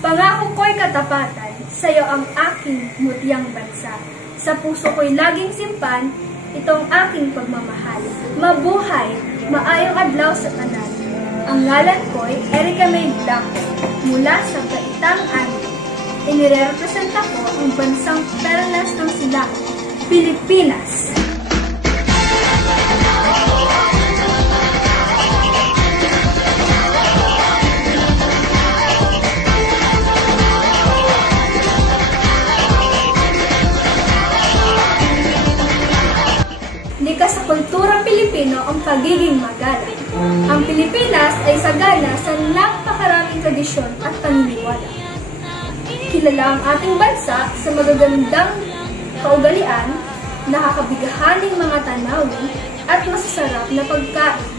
Pangako ko'y katapatan, sa'yo ang aking mutyang bansa. Sa puso ko'y laging simpan, itong aking pagmamahal. Mabuhay, maayong adlaw sa tanan. Ang ngalan ko'y Erica May Blanco, mula sa Baitang Ani. Inirepresenta ko ang bansang perlas ng silangan, Pilipinas. Likas sa kulturang Pilipino ang pagiging magalang. Ang Pilipinas ay sagana sa napakaraming tradisyon at paniniwala. Kilala ang ating bansa sa magagandang kaugalian, nakakabigahaning mga tanawin, at masasarap na pagkain.